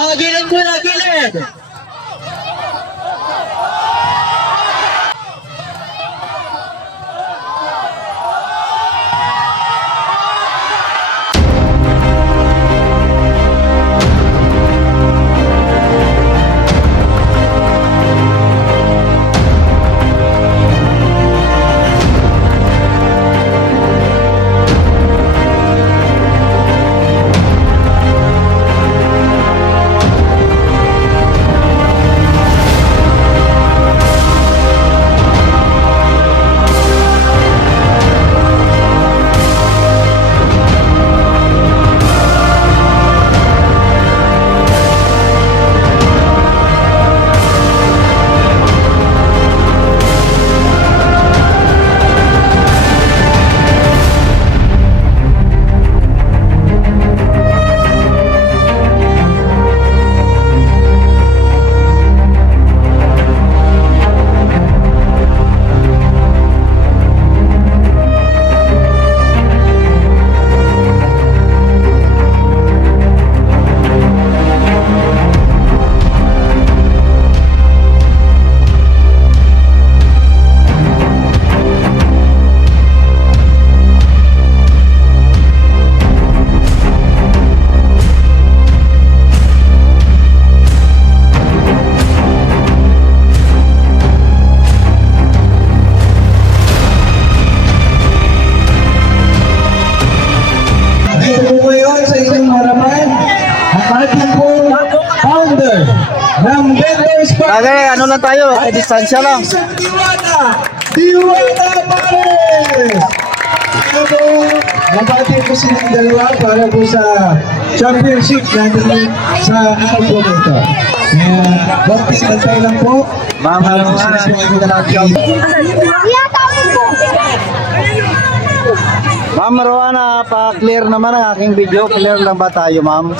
Gilid muna, gilid. Bagay, ano lang tayo, distansya lang. Diwata Pares! Nabati po silang dalawa para po sa championship natin sa araw po nito. Kaya, bakit bantay lang po. Para po sa sinasinabi na natin. Ma'am Rowana, pa-clear naman ang aking video. Clear lang ba tayo, ma'am?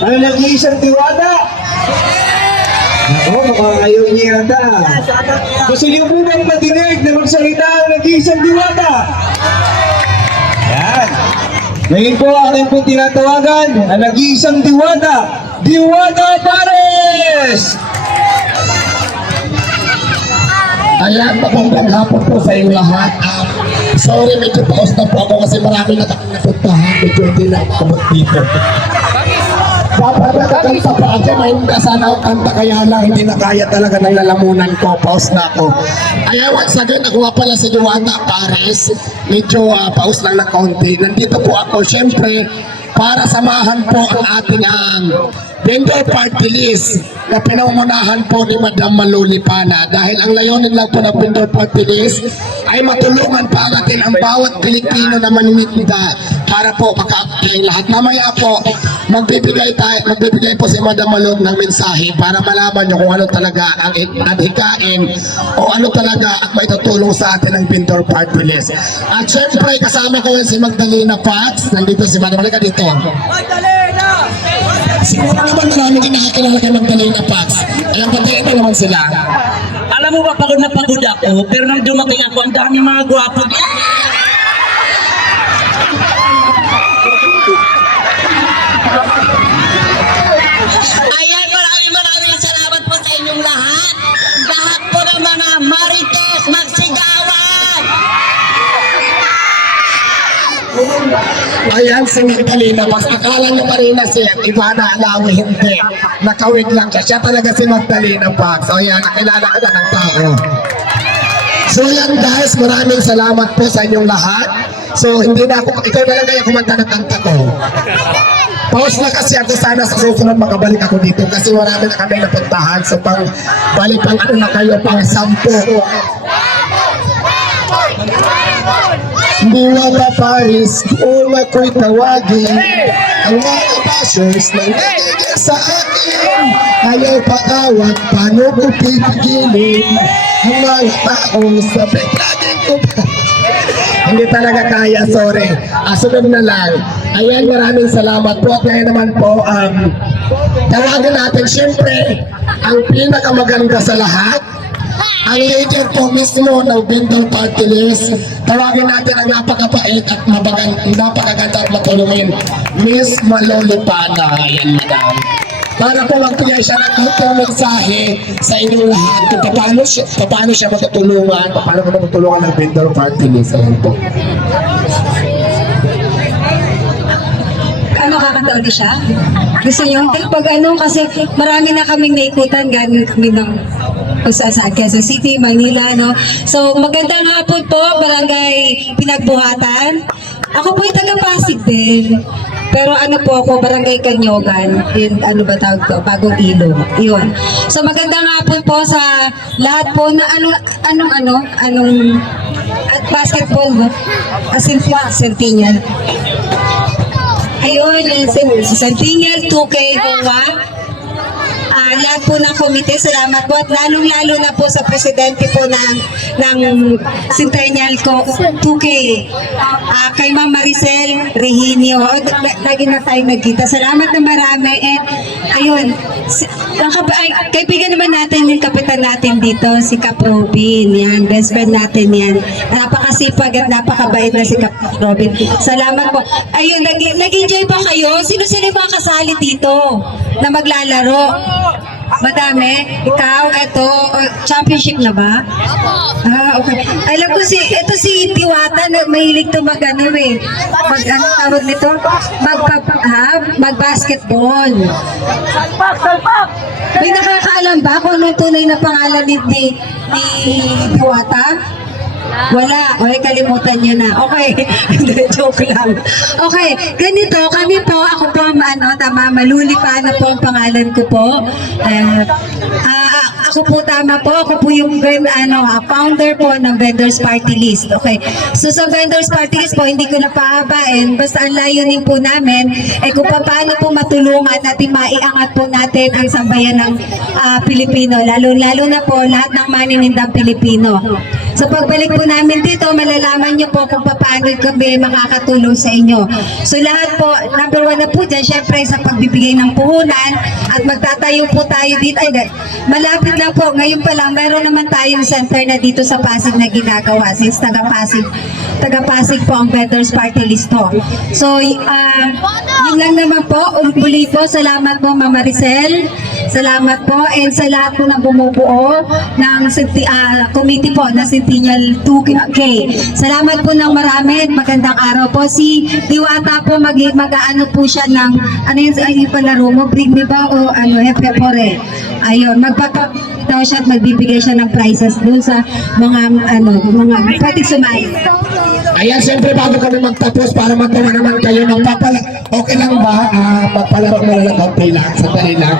Ano nag-iisang Diwata? Ako, mukhang ayaw niya yata. Gusto niyo po bang madinig na magsalita ang nag-iisang Diwata? Yan. Ngayon po aking po tinatawagan ang nag-iisang Diwata, Diwata Pares! Ayan, magandang hapon po sa inyo lahat. Sorry, medyo paus na po ako kasi marami na akong napuntahan. Medyo hindi na ako dito. Dapat nakakanta pa ako. May sana ako kanta kaya lang hindi na kaya talaga ng lalamunan ko. Paus na ako. Ayan, once again, ako nga pala si Diwata Pares. Medyo paus lang na konti. Nandito po ako, syempre, para samahan po ang ating vendor party list na pinangunahan po ni Madam Malulipana dahil ang layunin lang po ng vendor party list ay matulungan pa natin ang bawat Pilipino na maninitida para po maka-apply lahat. Mamaya po magbibigay po si Madam Malul ng mensahe para malaman nyo kung ano talaga ang hikain o ano talaga ang maitutulong sa atin ng vendor party list. At syempre kasama ko si Magdalena Pats. Nandito si Madam, halika dito. Siguro naman maraming kinakakilala kay Magdalena Pats. Alam ba tayo naman sila? Alam mo ba, pagod na pagod ako, pero nang dumating ako, ang daming mga gwapo. Ayan, maraming salamat po sa inyong lahat. Lahat po ng mga marites, magsigawan. Ayan si Magdalena Pats. Akala nyo kanina si Ivana Alawi, hindi. Nakawig lang siya. Siya talaga si Magdalena Pats. So ayan, nakilala ka na ng tao. So yan guys, maraming salamat po sa inyong lahat. So hindi na ako, ikaw na lang kaya kumanta ng kanta ko. Pause na kasi ako, sana sa susunod makabalik ako dito kasi marami na kami napuntahan. So pang balik pang ano na kayo, pang 10. Diwata Pares, kung ako'y tawagin, ang mga bashers ng sa akin, ayaw pag-awat, paano ko pipigilin ang mga taong sabik laging ko pa. Hindi talaga kaya, sorry. Sunod na lang. Ayan, maraming salamat po. At ngayon naman po, tawagan natin siyempre ang pinakamaganda sa lahat. Ang leader po mismo ng Bindol Party List. Tawagin natin ang napakabait at napakaganda at matulungin, Miss Malolipana. Ayan, madam. Para po magbigay siya ng konting mensahe sa inyong lahat kung paano siya matutulungan, paano ko matutulungan ng Bindol Party List. Ayan po. Ano, kakanta ulit siya? Gusto niyo? Pag ano, kasi marami na kaming naikutan, galing kami ng kung saan Quezon City, Manila, no? So, magandang hapon po, Barangay Pinagbuhatan. Ako po yung taga-Pasig din. Pero ano po ako, Barangay Kanyogan. Yun, ano ba tawag ko? Bagong Ilog. Yun. So, magandang hapon po sa lahat po na anong at basketball ba? Centennial. Ayun, Centennial 2K Bunga. Lahat po ng komite, salamat po at lalong-lalo na po sa presidente po ng Centennial ko 2K, kay Ma'am Maricel Rehinio. Lagi na tayo nagkita. Salamat na marami. And ayun, kaibigan naman natin yung kapitan natin dito, si Kap Robin. Yan, best friend natin yan. Napakasipag at napakabait na si Kap Robin. Salamat po. Ayun, nag-enjoy pa kayo? Sino-sino yung mga kasali dito na maglalaro? Madami. Ikaw, eto, championship na ba? Okay. Alam ko ito si Diwata, mahilig to mag-ano eh. Ano tawag nito? Mag-basketball. May nakakaalam ba kung anong tunay na pangalan ni Diwata? Wala. Okay, kalimutan niyo na. Okay. Joke lang. Okay. Ganito, kami po, ako po, Malulipana po ang pangalan ko po. Ako po, tama po. Ako po yung founder po ng Vendors Party List. Okay. So, sa Vendors Party List po, hindi ko na paabain. Basta ang layunin po namin, kung paano po matulungan natin, maiangat po natin ang sambayan ng Pilipino. Lalo na po, lahat ng maninindang Pilipino. So pagbalik po namin dito, malalaman nyo po kung paano kami makakatulong sa inyo. So lahat po, number one na po dyan, syempre sa pagbibigay ng puhunan at magtatayo po tayo dito. Ay, malapit lang po, ngayon pa lang, meron naman tayong center na dito sa Pasig na ginagawa since taga-Pasig po ang Vendors Party List ho. So, yun lang naman po. Uli po, salamat po Ma'am Maricel. Salamat po and sa lahat po na bumubuo ng committee po na Centennial 2K. Salamat po ng marami. Magandang araw po. Si Diwata po mag-ano po siya ng ano yung palaro mo? Bring me ba o Hepepore? Ayun, magpapataw siya at magbibigay siya ng prizes dun sa mga pwede sumali. Ayan, siyempre bago kami magtapos para matawa naman kayo ng okay lang ba? Magpalaro mo na lang, okay lang, sandali lang.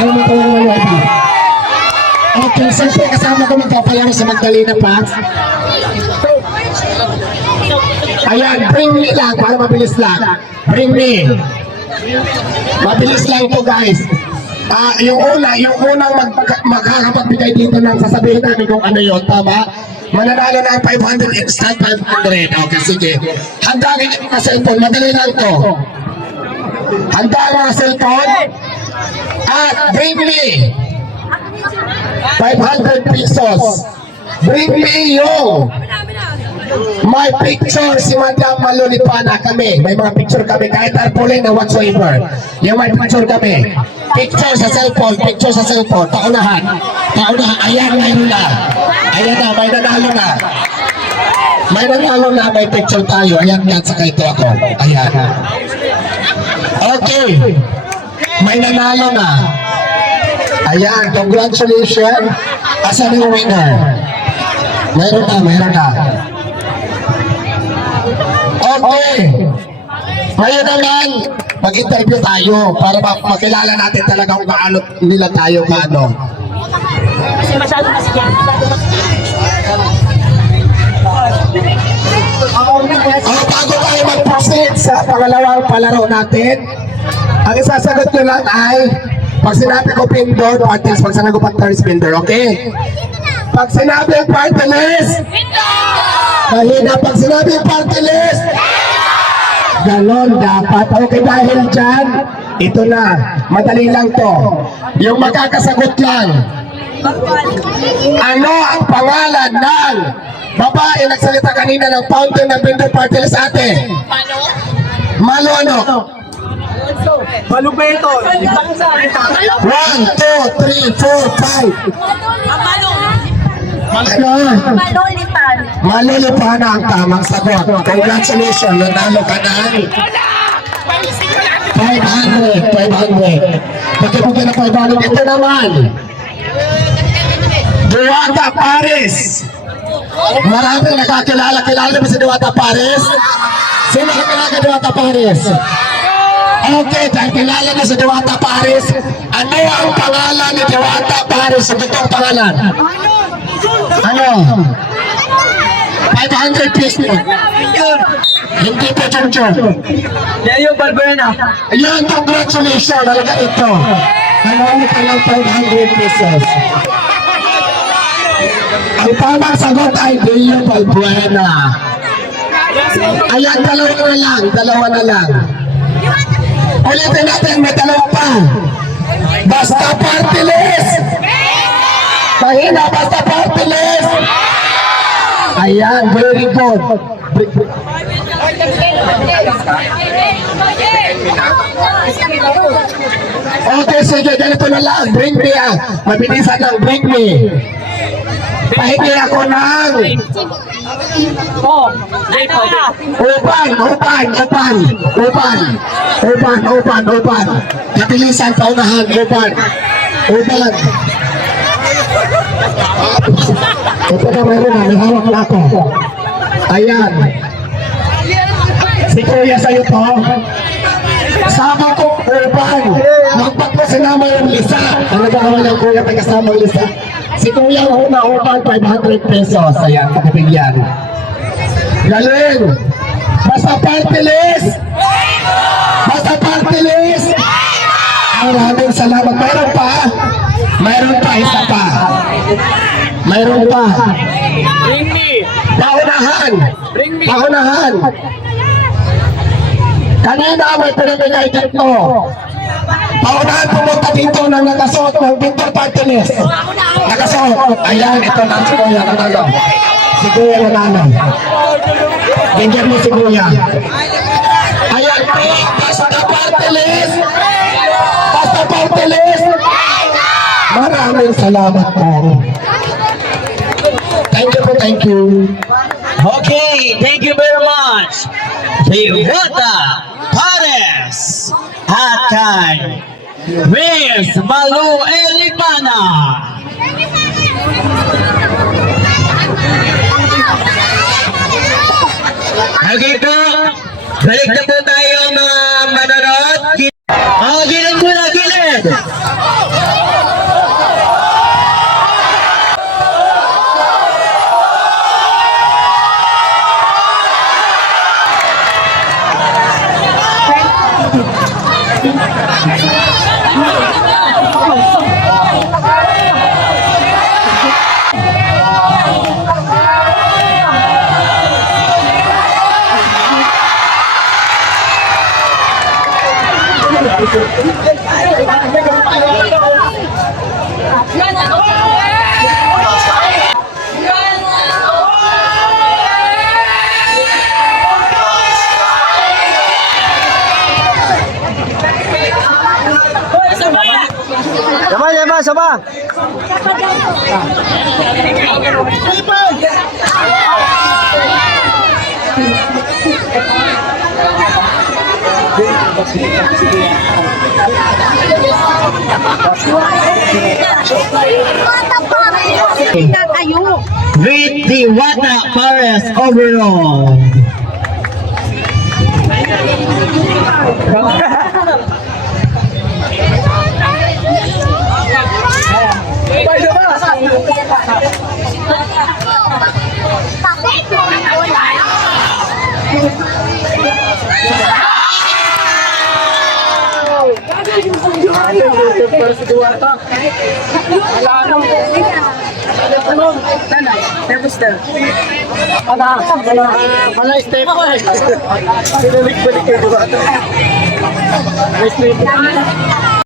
Ano matawa naman natin? Okay, siyempre kasama ko magpapalaro sa Magdalena Park. Ayan, bring me lang, para mabilis lang. Bring me. Mabilis lang po guys. Yung unang magkakapagbigay dito ng sasabihin namin kung ano yun, tama? Mananalo na ang 500 instant 500. Okay, sige. Handa rin yung mga cellphone. Madali lang to. Handa ang mga cellphone. At bring me 500 pesos. Bring me yung my picture, si Madam Malulipana kami. May mga picture kami kahit tarpaulin na whatsoever. Yung may picture kami. Picture sa cellphone, picture sa cellphone. Paunahan. Ayan, mayroon na. Ayan na, may nanalo na. May nanalo na, may picture tayo. Ayan yan, saka ito ako. Ayan. Okay. May nanalo na. Ayan, congratulations. Asan yung winner? Mayroon na. Okay. Ngayon naman, mag-interview tayo para makilala natin talaga kung gaano nila tayo kaano. Kasi masyado masikyan. Bago tayo mag-proceed sa pangalawang palaro natin, Ang isasagot nyo lang ay, pag sinabi ko pindot, party list, pag sinabi ko third spindor, okay? Pag sinabi ang party list, mahina. Pag sinabi ang party list, ganon dapat. Okay, dahil dyan, ito na, madali lang to. Yung makakasagot lang, ano ang pangalan ng babae nagsalita kanina ng founder ng vendor party list ate? Malo ano? Malubeto. 1, 2, 3, 4, 5. Ano? Malilipan ang tamang sagot. Congratulations, nanalo ka na. 500. Pagkipagin na 500, ito naman. Diwata Paris. Maraming nakakilala. Kilala mo si Diwata Paris? Sino nakakilala kay Diwata Paris? Okay, dahil kilala mo si Diwata Paris, ano ang pangalan ni Diwata Paris? Ang totoong pangalan? Ano? 500 pesos. Hindi po, Junjun. Yan yung Balbuena. Yan, congratulations. Talaga ito. Ano ka ng 500 pesos? Ang tamang sagot ay Deo Balbuena. Ayan, dalawa na lang. Ulitin natin, may dalawa pa. Basta party list. Mahina, basta party list. Ayan, very good. Okay, sige, ganito na lang. Bring me mabilisan lang, bring me. Pahingi ako ng upan. Mabilisan, paunahan, upan. Ito na meron na, may hawak na ako. Ayan. Si Kuya sa'yo to. Sama ko, upan. Magpag mo sinama yung lisa. Ang nag-aawa ng Kuya, may kasama yung lisa. Si Kuya na upan, 500 pesos. Ayan, pakibigyan. Galing. Basta party list. Maraming salamat. Mayroon pa, isa pa. Mayroon pa. Bring me. Paunahan. Kanina may pinamigay dito. Paunahan pumunta dito na nakasuot ng Victor Party List. Nakasuot. Ayan, ito na si Kuya nanalo. Si Kuya nanalo. Bigyan mo si Kuya. Ayan po, basta party list. Maraming salamat po. Thank you. Okay, thank you very much. Diwata Pares at kay Miss Malu Elimana. Okay po, balik na po tayo mga manonood. Gilid muna, gilid! Sama. With Diwata Pares overall. pero si Duwata. Wala nang ano? Tanay, Tempester. Wala step ako eh. Sinalik-balik kay Duwata. Nice to meet you.